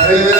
Guru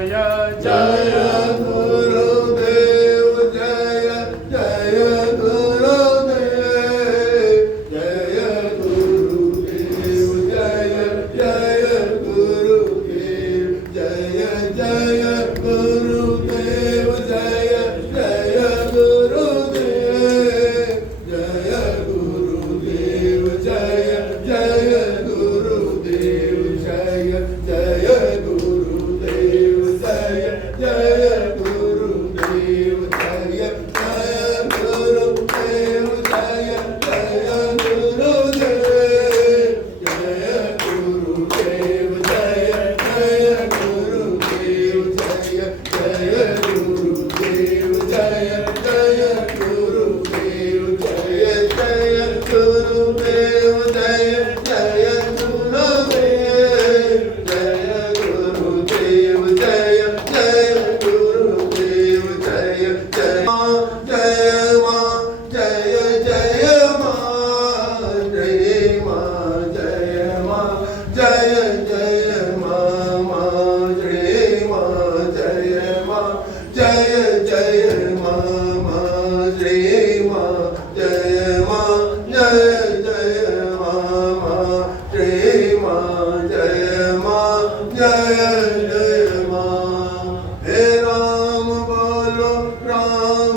जय जय गुरुदेव जय जय गुरुदेव जय गुरुदेव जय जय गुरुदेव जय जय गुरुदेव जय जय गुरुदेव जय गुरुदेव जय जय गुरुदेव जय जय गुरुदेव जय जय गुरुदेव जय जय गुरुदेव जय जय गुरुदेव जय गुरुदेव जय जय गुरुदेव जय जय गुरुदेव जय जय गुरुदेव जय जय गुरुदेव जय जय गुरुदेव जय गुरुदेव जय जय गुरुदेव जय जय मां जय मां जय जय मां जय मां जय मां जय जय मां मां जय मां जय मां जय जय मां मां जय मां जय मां जय जय मां मां जय मां जय मां जय जय मां हे राम बोलो राम